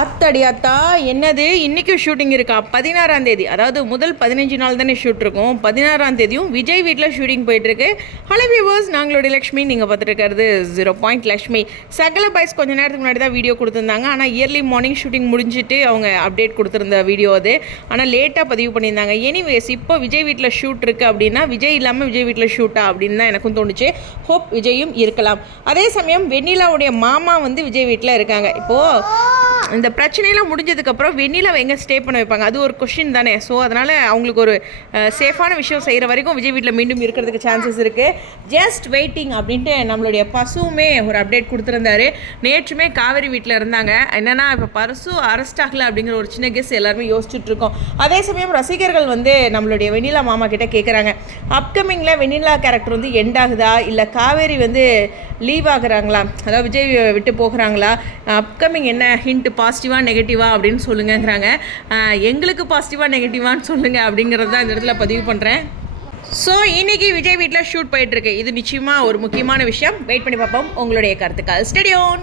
அத்தடியாத்தா என்னது? இன்றைக்கும் ஷூட்டிங் இருக்கா? பதினாறாம் தேதி. அதாவது முதல் பதினஞ்சு நாள் தானே ஷூட் இருக்கும். பதினாறாம் தேதியும் விஜய் வீட்டில் ஷூட்டிங் போயிட்டுருக்கு. ஹலோ வியூவர்ஸ் நாங்களுடைய லக்ஷ்மி நீங்கள் பார்த்துருக்கிறது ஜீரோ பாயிண்ட் லக்ஷ்மி. சகல பாய்ஸ் கொஞ்சம் நேரத்துக்கு முன்னாடி தான் வீடியோ கொடுத்துருந்தாங்க. ஆனால் இயர்லி மார்னிங் ஷூட்டிங் முடிஞ்சிட்டு அவங்க அப்டேட் கொடுத்துருந்த வீடியோ அது. ஆனால் லேட்டாக பதிவு பண்ணியிருந்தாங்க. எனிவேஸ் இப்போ விஜய் வீட்டில் ஷூட் இருக்குது அப்படின்னா விஜய் இல்லாமல் விஜய் வீட்டில் ஷூட்டா அப்படின்னு தான் எனக்கும் தோணுச்சு. ஹோப் விஜயும் இருக்கலாம். அதே சமயம் வெண்ணிலாவுடைய மாமா வந்து விஜய் வீட்டில் இருக்காங்க. இப்போது இந்த பிரச்சனையெல்லாம் முடிஞ்சதுக்கப்புறம் வெண்ணிலாவை எங்கே ஸ்டே பண்ண வைப்பாங்க? அது ஒரு கொஷின் தானே. ஸோ அதனால் அவங்களுக்கு ஒரு சேஃபான விஷயம் செய்கிற வரைக்கும் விஜய் வீட்டில் மீண்டும் இருக்கிறதுக்கு சான்சஸ் இருக்குது ஜஸ்ட் வெயிட்டிங் அப்படின்ட்டு நம்மளுடைய பசுவுமே ஒரு அப்டேட் கொடுத்துருந்தாரு. நேற்றுமே காவேரி வீட்டில் இருந்தாங்க. என்னென்னா இப்போ பரசு அரெஸ்ட் ஆகலை அப்படிங்கிற ஒரு சின்ன கெஸ் எல்லாருமே யோசிச்சுட்ருக்கோம் அதே சமயம் ரசிகர்கள் வந்து நம்மளுடைய வெண்ணிலா மாமா கிட்டே கேட்குறாங்க அப்கமிங்கில் வெண்ணிலா கேரக்டர் வந்து எண்ட் ஆகுதா? இல்லை காவேரி வந்து லீவ் ஆகுறாங்களா? அதாவது விஜய் விட்டு போகிறாங்களா? அப்கமிங் என்ன? ஹிண்ட் பாசிட்டிவாக நெகட்டிவாக அப்படின்னு சொல்லுங்கிறாங்க எங்களுக்கு பாசிட்டிவாக நெகட்டிவான்னு சொல்லுங்கள் அப்படிங்கிறது தான் இந்த இடத்துல பதிவு பண்ணுறேன் ஸோ இன்னைக்கு விஜய் வீட்டில் ஷூட் போயிட்டுருக்கு இது நிச்சயமாக ஒரு முக்கியமான விஷயம். வெயிட் பண்ணி பார்ப்போம் உங்களுடைய கருத்துக்கள். ஸ்டெடியோன்